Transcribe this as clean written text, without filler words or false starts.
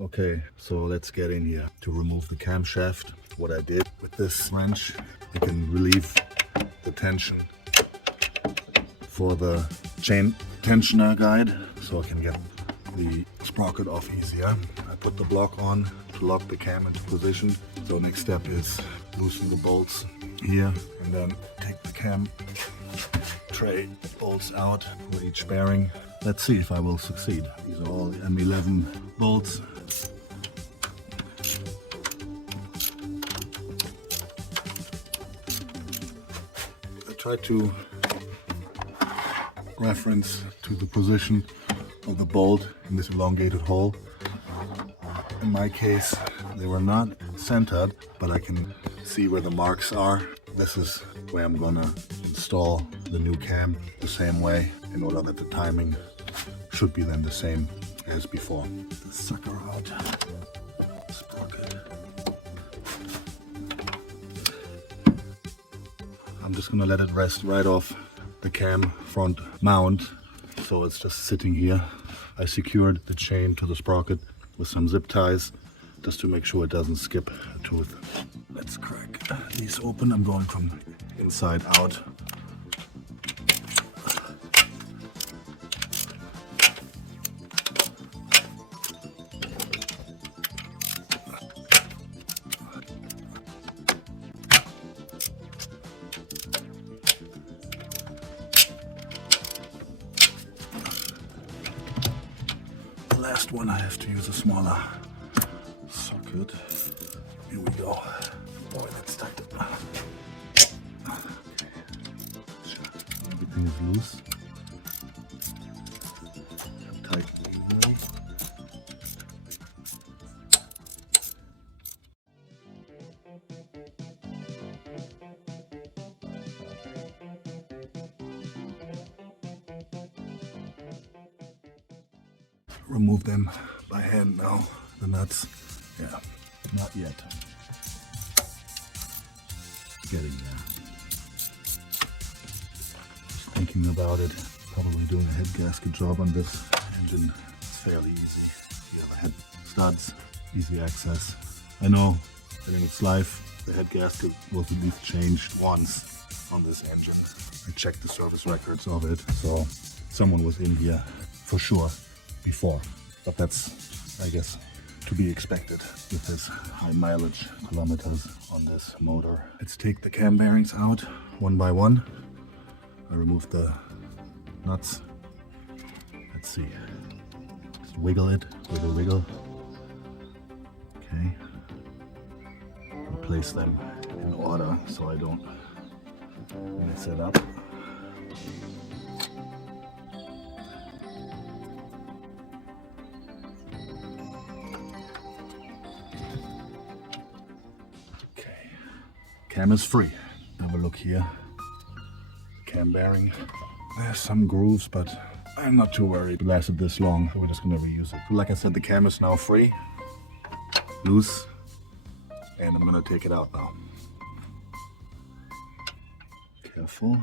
Okay, so let's get in here. To remove the camshaft, what I did with this wrench, you can relieve the tension for the chain tensioner guide, so I can get the sprocket off easier. I put the block on to lock the cam into position. So next step is loosen the bolts here and then take the cam tray bolts out for each bearing. Let's see if I will succeed. These are all M11 bolts. I try to reference to the position of the bolt in this elongated hole. In my case, they were not centered, but I can see where the marks are. This is where I'm gonna install the new cam the same way, in order that the timing should be then the same as before. The sucker out. Sprocket. I'm just gonna let it rest right off the cam front mount, so it's just sitting here. I secured the chain to the sprocket with some zip ties just to make sure it doesn't skip a tooth. Let's crack these open. I'm going from inside out. Last one, I have to use a smaller socket. Here we go. Boy, that's tight. Everything is loose. Tight easily. Remove them by hand now, the nuts. Yeah, not yet. Getting there. Just thinking about it, probably doing a head gasket job on this engine. It's fairly easy. You have head studs, easy access. I know that in its life, the head gasket was at least changed once on this engine. I checked the service records of it, so someone was in here for sure before, but that's, I guess, to be expected with this high mileage kilometers on this motor. Let's take the cam bearings out one by one. I removed the nuts. Let's see. Just wiggle it, wiggle, wiggle. Okay. Place them in order so I don't mess it up. Cam is free. Have a look here. Cam bearing. There's some grooves, but I'm not too worried. It lasted this long, so we're just gonna reuse it. Like I said, the cam is now free, loose, and I'm gonna take it out now. Careful.